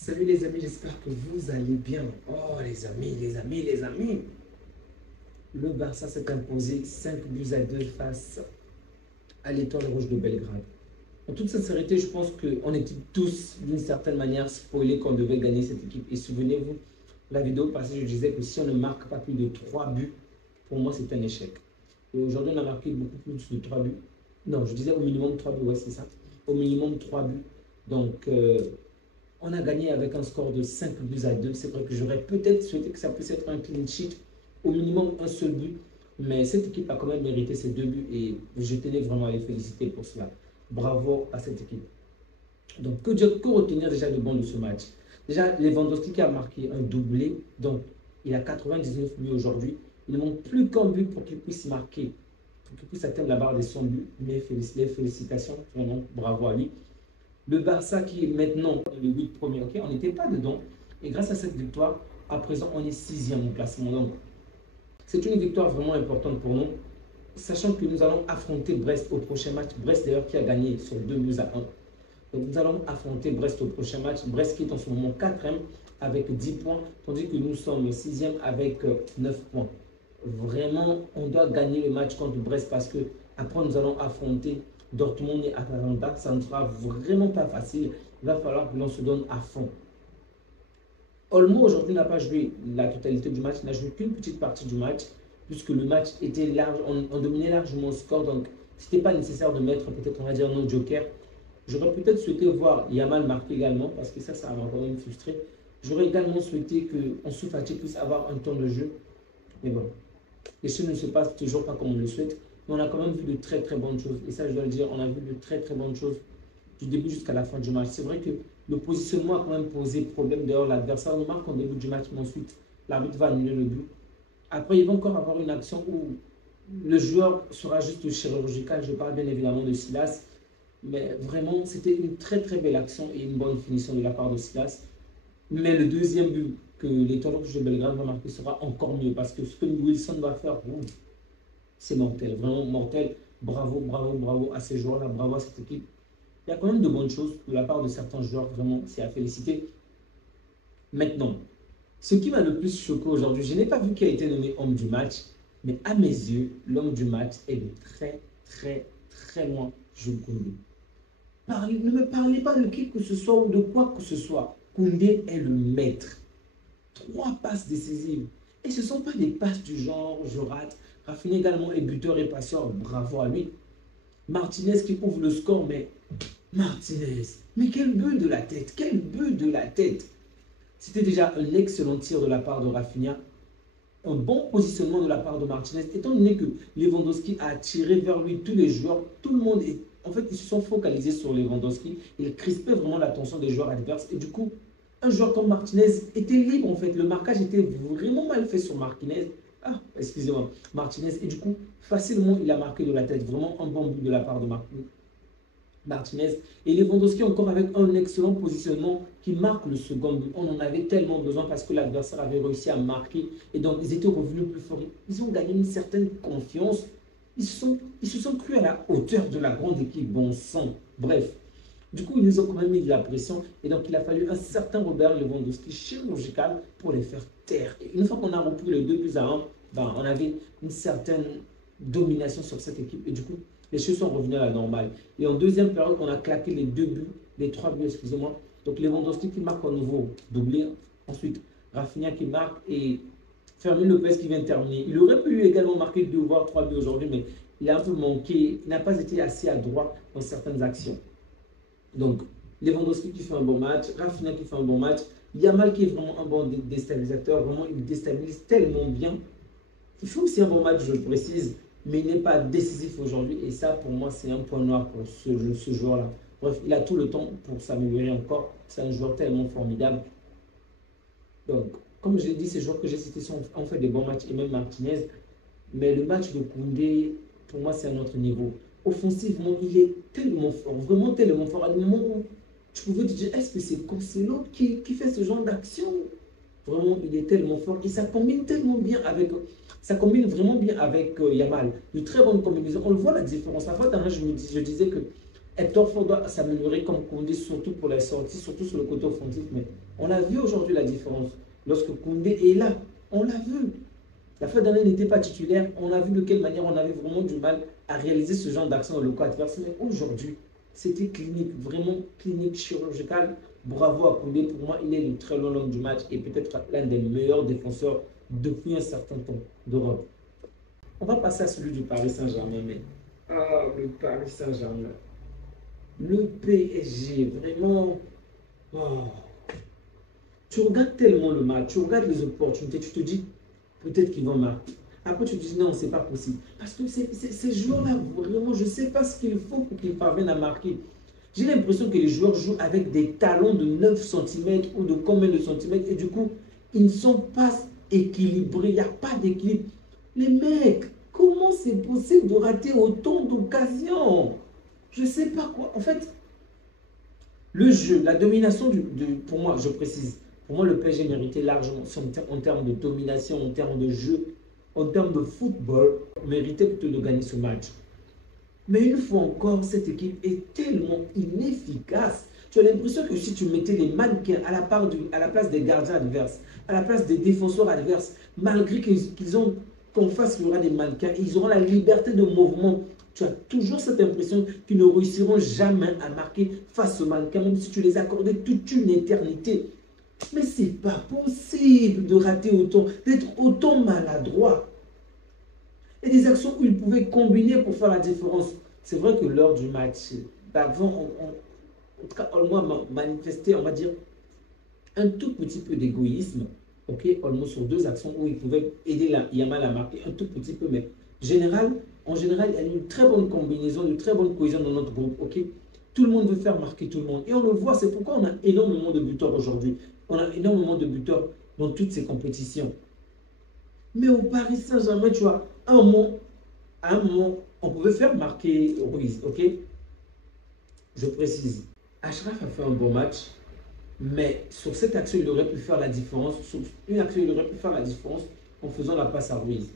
Salut les amis, j'espère que vous allez bien. Oh les amis, les amis, les amis. Le Barça s'est imposé 5 buts à 2 face à l'Étoile Rouge de Belgrade. En toute sincérité, je pense qu'on était tous d'une certaine manière spoilés qu'on devait gagner cette équipe. Et souvenez-vous, la vidéo passée, je disais que si on ne marque pas plus de 3 buts, pour moi c'est un échec. Et aujourd'hui, on a marqué beaucoup plus de 3 buts. Non, je disais au minimum 3 buts, ouais c'est ça. Au minimum 3 buts. Donc, on a gagné avec un score de 5 buts à 2. C'est vrai que j'aurais peut-être souhaité que ça puisse être un clean sheet, au minimum un seul but. Mais cette équipe a quand même mérité ces 2 buts et je tenais vraiment à les féliciter pour cela. Bravo à cette équipe. Donc, que retenir déjà de bon de ce match? Déjà, Lewandowski qui a marqué un doublé. Donc, il a 99 buts aujourd'hui. Il ne manque plus qu'un but pour qu'il puisse marquer, pour qu'il puisse atteindre la barre des 100 buts. Mais félicitations, vraiment, bravo à lui. Le Barça qui est maintenant dans les 8 premiers, ok, on n'était pas dedans. Et grâce à cette victoire, à présent, on est 6e au classement. Donc, c'est une victoire vraiment importante pour nous, sachant que nous allons affronter Brest au prochain match. Brest d'ailleurs qui a gagné sur 2 buts à 1. Donc, nous allons affronter Brest au prochain match. Brest qui est en ce moment 4e avec 10 points, tandis que nous sommes 6e avec 9 points. Vraiment, on doit gagner le match contre Brest parce que après nous allons affronter Dortmund et Atalanta. Ça ne sera vraiment pas facile. Il va falloir que l'on se donne à fond. Olmo aujourd'hui n'a pas joué la totalité du match, il n'a joué qu'une petite partie du match, puisque le match était large, on dominait largement le score, donc ce n'était pas nécessaire de mettre peut-être, on va dire, nos jokers. J'aurais peut-être souhaité voir Yamal marquer également, parce que ça m'a quand même frustré. J'aurais également souhaité que Ansu Fati puisse avoir un temps de jeu, mais bon, les choses ne se passent toujours pas comme on le souhaite. Mais on a quand même vu de très très bonnes choses, et ça je dois le dire, on a vu de très très bonnes choses du début jusqu'à la fin du match. C'est vrai que le positionnement a quand même posé problème. D'ailleurs, l'adversaire nous marque en début du match, mais ensuite, l'arbitre va annuler le but. Après, il va encore avoir une action où le joueur sera juste chirurgical. Je parle bien évidemment de Silas. Mais vraiment, c'était une très très belle action et une bonne finition de la part de Silas. Mais le deuxième but que l'Étoile Rouge de Belgrade va marquer sera encore mieux parce que ce que Wilson va faire, c'est mortel, vraiment mortel. Bravo, bravo, bravo à ces joueurs-là, bravo à cette équipe. Il y a quand même de bonnes choses de la part de certains joueurs, vraiment, c'est à féliciter. Maintenant, ce qui m'a le plus choqué aujourd'hui, je n'ai pas vu qui a été nommé homme du match, mais à mes yeux, l'homme du match est de très, très, très loin Jules Koundé. Ne me parlez pas de qui que ce soit ou de quoi que ce soit. Koundé est le maître. 3 passes décisives. Et ce ne sont pas des passes du genre, je rate. Rafinha également est buteur et passeur, bravo à lui. Martinez qui ouvre le score, mais Martinez, mais quel but de la tête, quel but de la tête. C'était déjà un excellent tir de la part de Rafinha, un bon positionnement de la part de Martinez, étant donné que Lewandowski a attiré vers lui tous les joueurs, tout le monde, en fait, ils se sont focalisés sur Lewandowski, il crispait vraiment l'attention des joueurs adverses, et du coup, un joueur comme Martinez était libre, en fait, le marquage était vraiment mal fait sur Martinez, excusez-moi, Martinez, et du coup, facilement, il a marqué de la tête, vraiment un bon but de la part de Martinez. Et Lewandowski encore avec un excellent positionnement qui marque le second but. On en avait tellement besoin parce que l'adversaire avait réussi à marquer et donc ils étaient revenus plus forts. Ils ont gagné une certaine confiance. Ils se sont crus à la hauteur de la grande équipe. Bon sang. Bref. Du coup, ils nous ont quand même mis de la pression et donc il a fallu un certain Robert Lewandowski chirurgical pour les faire taire. Et une fois qu'on a repris les 2 buts à 1, on avait une certaine domination sur cette équipe et du coup, les choses sont revenues à la normale. Et en deuxième période, on a claqué les 3 buts, excusez-moi. Donc Lewandowski qui marque un nouveau doublé. Ensuite, Rafinha qui marque et Fermin Lopez qui vient terminer. Il aurait pu également marquer 2 voire 3 buts aujourd'hui, mais il a un peu manqué. Il n'a pas été assez adroit dans certaines actions. Donc, Lewandowski qui fait un bon match, Rafinha qui fait un bon match, Yamal qui est vraiment un bon déstabilisateur. Vraiment, il déstabilise tellement bien. Il fait aussi un bon match, je le précise, mais il n'est pas décisif aujourd'hui. Et ça, pour moi, c'est un point noir pour ce joueur-là. Bref, il a tout le temps pour s'améliorer encore. C'est un joueur tellement formidable. Donc, comme je l'ai dit, ces joueurs que j'ai cités ont fait des bons matchs, et même Martinez. Mais le match de Koundé, pour moi, c'est un autre niveau. Offensivement, il est tellement fort, vraiment tellement fort. À un moment où tu pouvais te dire, est-ce que c'est Cancelo qui fait ce genre d'action? Vraiment, il est tellement fort. Et ça combine tellement bien avec... Ça combine vraiment bien avec Yamal. De très bonnes combinaisons. On le voit la différence. À fois, je disais que Hector Ford doit s'améliorer comme Koundé, surtout pour les sorties, surtout sur le côté offensif. Mais on a vu aujourd'hui la différence. Lorsque Koundé est là, on l'a vu. La fin d'année n'était pas titulaire. On a vu de quelle manière on avait vraiment du mal à réaliser ce genre d'action dans le camp adverse. Mais aujourd'hui, c'était clinique, vraiment clinique, chirurgical. Bravo à Koundé. Pour moi, il est le très long du match et peut-être l'un des meilleurs défenseurs depuis un certain temps d'Europe. On va passer à celui du Paris Saint-Germain. Mais le Paris Saint-Germain. Le PSG, vraiment. Oh. Tu regardes tellement le match, tu regardes les opportunités, tu te dis peut-être qu'ils vont marquer. Après, tu te dis non, c'est pas possible. Parce que ces joueurs-là, vraiment, je ne sais pas ce qu'il faut pour qu'ils parviennent à marquer. J'ai l'impression que les joueurs jouent avec des talons de 9 cm ou de combien de centimètres et du coup, ils ne sont pas équilibrés. Il n'y a pas d'équilibre. Les mecs, comment c'est possible de rater autant d'occasions? Je ne sais pas quoi. En fait, le jeu, la domination, pour moi, je précise, pour moi, le PSG méritait largement, en termes de domination, en termes de jeu, en termes de football, méritait plutôt de gagner ce match. Mais une fois encore, cette équipe est tellement inefficace. Tu as l'impression que si tu mettais les mannequins à la place des gardiens adverses, à la place des défenseurs adverses, malgré qu'on fasse, il y aura des mannequins, ils auront la liberté de mouvement. Tu as toujours cette impression qu'ils ne réussiront jamais à marquer face aux mannequins, même si tu les accordais toute une éternité. Mais c'est pas possible de rater autant, d'être autant maladroit. Il y a des actions où ils pouvaient combiner pour faire la différence. C'est vrai que lors du match d'avant, en tout cas, Olmo a manifesté, on va dire, un tout petit peu d'égoïsme. Ok, Olmo sur 2 actions où il pouvait aider Yamal à marquer un tout petit peu, mais en général, il y a une très bonne combinaison, une très bonne cohésion dans notre groupe. Ok, tout le monde veut faire marquer tout le monde. Et on le voit, c'est pourquoi on a énormément de buteurs aujourd'hui. On a énormément de buteurs dans toutes ces compétitions. Mais au Paris Saint-Germain, tu vois, à un moment, on pouvait faire marquer Ruiz, ok? Je précise. Achraf a fait un bon match, mais sur cette action, il aurait pu faire la différence. Sur une action, il aurait pu faire la différence en faisant la passe à Ruiz.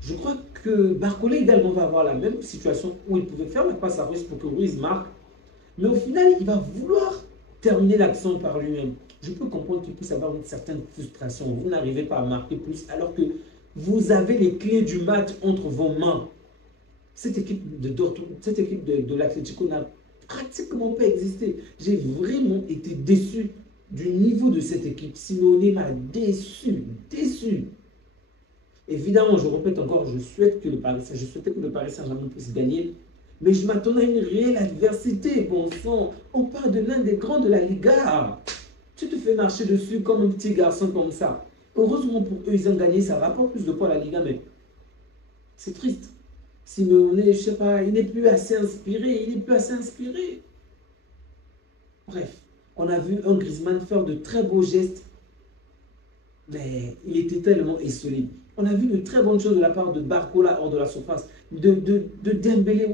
Je crois que Barcola également va avoir la même situation où il pouvait faire la passe à Ruiz pour que Ruiz marque. Mais au final, il va vouloir terminer l'action par lui-même. Je peux comprendre qu'il puisse avoir une certaine frustration. Vous n'arrivez pas à marquer plus alors que vous avez les clés du match entre vos mains. Cette équipe de Dortmund, cette équipe de l'Atlético n'a pratiquement pas existé. J'ai vraiment été déçu du niveau de cette équipe. Simeone m'a déçu. Évidemment, je répète encore, je souhaitais que le Paris Saint-Germain puisse gagner. Mais je m'attendais à une réelle adversité. Bon sang, on parle de l'un des grands de la Liga. Tu te fais marcher dessus comme un petit garçon comme ça. Heureusement pour eux, ils ont gagné. Ça rapporte plus de points à la Liga, mais c'est triste. Simeone, je ne sais pas, il n'est plus assez inspiré. Bref, on a vu un Griezmann faire de très beaux gestes, mais il était tellement esselé. On a vu de très bonnes choses de la part de Barcola hors de la surface, de Dembélé.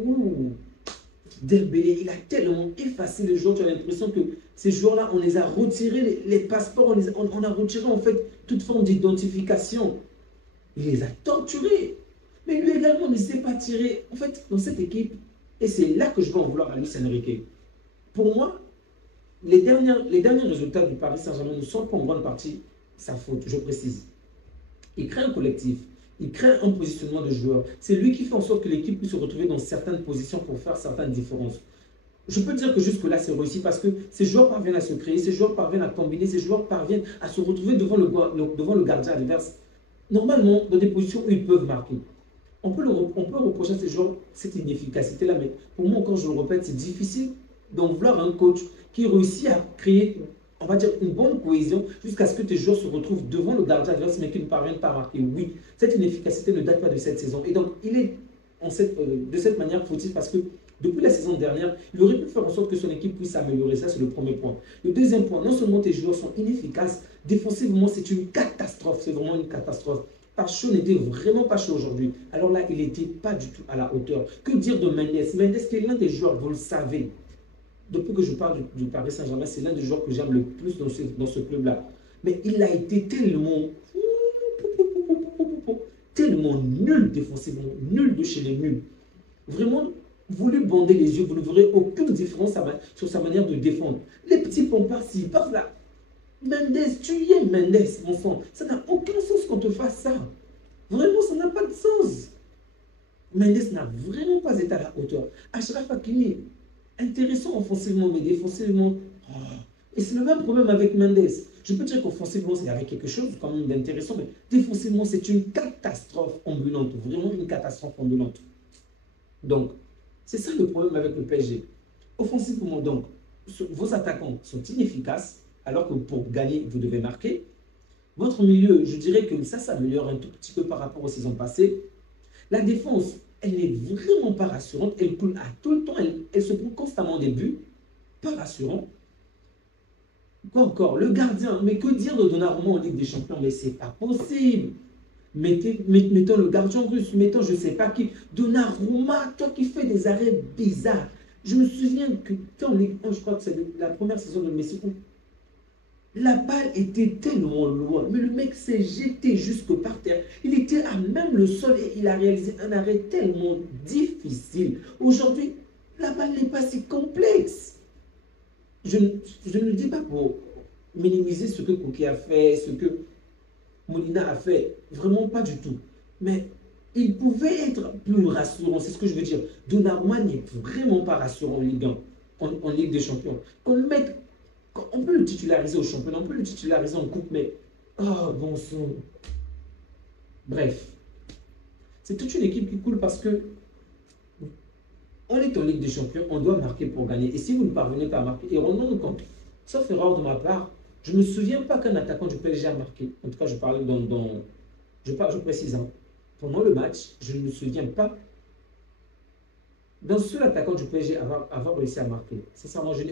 Dembélé, il a tellement effacé les joueurs. Tu as l'impression que ces joueurs-là, on les a retirés, les passeports, on a retiré en fait toute forme d'identification. Il les a torturés. Mais lui également ne s'est pas tiré. En fait, dans cette équipe, et c'est là que je vais en vouloir à Luis Enrique. Pour moi, les derniers résultats du Paris Saint-Germain ne sont pas en grande partie sa faute, je précise. Il crée un collectif, il crée un positionnement de joueurs. C'est lui qui fait en sorte que l'équipe puisse se retrouver dans certaines positions pour faire certaines différences. Je peux dire que jusque-là, c'est réussi parce que ces joueurs parviennent à se créer, ces joueurs parviennent à combiner, ces joueurs parviennent à se retrouver devant le gardien adverse. Normalement, dans des positions où ils peuvent marquer. On peut reprocher à ces joueurs cette inefficacité-là, mais pour moi, encore je le répète, c'est difficile d'en vouloir un coach qui réussit à créer, on va dire, une bonne cohésion jusqu'à ce que tes joueurs se retrouvent devant le gardien adverse, mais qu'ils ne parviennent pas à marquer. Oui, cette inefficacité ne date pas de cette saison. Et donc, il est de cette manière fautif parce que depuis la saison dernière, il aurait pu faire en sorte que son équipe puisse s'améliorer. Ça, c'est le premier point. Le deuxième point, non seulement tes joueurs sont inefficaces, défensivement, c'est une catastrophe. C'est vraiment une catastrophe. Pacho n'était vraiment pas chaud aujourd'hui. Alors là, il n'était pas du tout à la hauteur. Que dire de Mendes? Mendes, qui est l'un des joueurs, vous le savez. Depuis que je parle du Paris Saint-Germain, c'est l'un des joueurs que j'aime le plus dans ce club-là. Mais il a été tellement nul défensivement, nul de chez les nuls. Vraiment, voulu bander les yeux, vous ne verrez aucune différence sur sa manière de défendre. Les petits pompes par-ci, par-là. Mendes, tu y es Mendes, mon sang. Ça n'a aucun sens qu'on te fasse ça. Vraiment, ça n'a pas de sens. Mendes n'a vraiment pas été à la hauteur. Achraf Hakimi, intéressant offensivement, mais défensivement. Oh. Et c'est le même problème avec Mendes. Je peux dire qu'offensivement, il y avait quelque chose quand même d'intéressant, mais défensivement, c'est une catastrophe ambulante. Vraiment une catastrophe ambulante. Donc, c'est ça le problème avec le PSG. Offensivement, donc, vos attaquants sont inefficaces, alors que pour gagner, vous devez marquer. Votre milieu, je dirais que ça s'améliore un tout petit peu par rapport aux saisons passées. La défense, elle n'est vraiment pas rassurante. Elle coule à tout le temps. Elle se prend constamment des buts. Pas rassurant. Quoi encore? Le gardien. Mais que dire de Donnarumma en Ligue des Champions? Mais c'est pas possible. Mettons le gardien russe. Mettons je ne sais pas qui. Donnarumma, toi qui fais des arrêts bizarres. Je me souviens que quand je crois que c'est la première saison de Messi, la balle était tellement loin, mais le mec s'est jeté jusque par terre. Il était à même le sol et il a réalisé un arrêt tellement difficile. Aujourd'hui, la balle n'est pas si complexe. Je ne le dis pas pour minimiser ce que Koké a fait, ce que Molina a fait. Vraiment pas du tout. Mais il pouvait être plus rassurant, c'est ce que je veux dire. Donnarumma n'est vraiment pas rassurant en Ligue 1, en Ligue des Champions. Qu'on le mette. On peut le titulariser au championnat, on peut le titulariser en coupe, mais... Oh, bon sang. Bref. C'est toute une équipe qui coule parce que on est en Ligue des Champions, on doit marquer pour gagner. Et si vous ne parvenez pas à marquer, et rendons-nous compte, sauf erreur de ma part, je ne me souviens pas qu'un attaquant du PSG a marqué. En tout cas, je parle je précise, hein. Pendant le match, je ne me souviens pas d'un seul attaquant du PSG avoir réussi à marquer. Sincèrement, je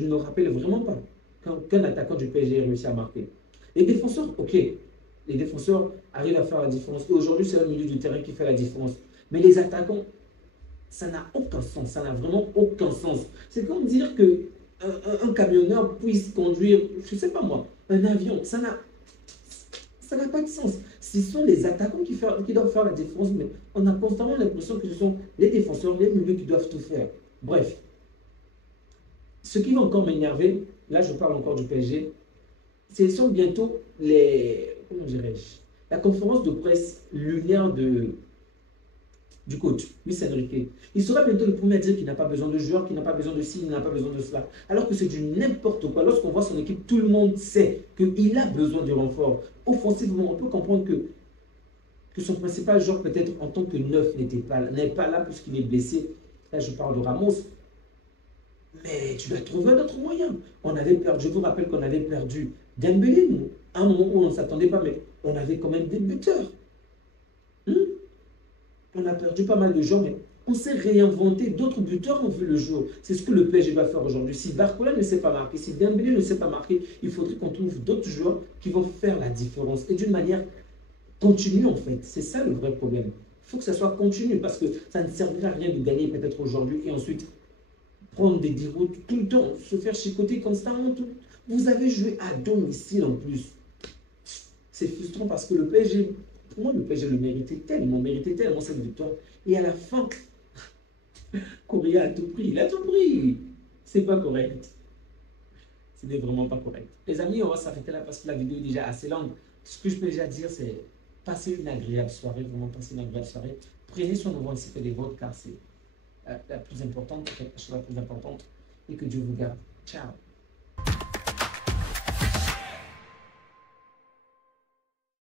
ne me rappelle vraiment pas qu'un attaquant du PSG ait réussi à marquer. Les défenseurs, ok, les défenseurs arrivent à faire la différence. Et aujourd'hui, c'est le milieu du terrain qui fait la différence. Mais les attaquants, ça n'a aucun sens. Ça n'a vraiment aucun sens. C'est comme dire qu'un camionneur puisse conduire, je ne sais pas moi, un avion. Ça n'a pas de sens. Ce sont les attaquants qui doivent faire la différence, mais on a constamment l'impression que ce sont les défenseurs, les milieux qui doivent tout faire. Bref. Ce qui va encore m'énerver, là je parle encore du PSG, ce sont bientôt comment dirais-je, la conférence de presse lunaire du coach, Luis Enrique. Il sera bientôt le premier à dire qu'il n'a pas besoin de joueurs, qu'il n'a pas besoin de ci, qu'il n'a pas besoin de cela. Alors que c'est du n'importe quoi. Lorsqu'on voit son équipe, tout le monde sait qu'il a besoin du renfort. Offensivement, on peut comprendre que son principal joueur, peut-être en tant que neuf, n'est pas là puisqu'il est blessé. Là, je parle de Ramos. Mais tu dois trouver un autre moyen. On avait perdu, je vous rappelle qu'on avait perdu Dembélé, à un moment où on ne s'attendait pas, mais on avait quand même des buteurs. On a perdu pas mal de gens, mais on s'est réinventé. D'autres buteurs ont vu le jour. C'est ce que le PSG va faire aujourd'hui. Si Barcola ne sait pas marquer, si Dembélé ne sait pas marquer, il faudrait qu'on trouve d'autres joueurs qui vont faire la différence. Et d'une manière continue, en fait. C'est ça le vrai problème. Il faut que ça soit continu, parce que ça ne servira à rien de gagner peut-être aujourd'hui et ensuite prendre des déroutes tout le temps, se faire chicoter constamment. Vous avez joué à domicile en plus. C'est frustrant parce que le PSG... Pour moi, le PSG le méritait tellement cette victoire. Et à la fin, Correa a tout pris. Il a tout pris. C'est pas correct. Ce n'est vraiment pas correct. Les amis, on va s'arrêter là parce que la vidéo est déjà assez longue. Ce que je peux déjà dire, c'est passer une agréable soirée. Vraiment passer une agréable soirée. Prenez soin de vous ainsi que des vôtres car c'est la plus importante, la chose la plus importante. Et que Dieu vous garde. Ciao.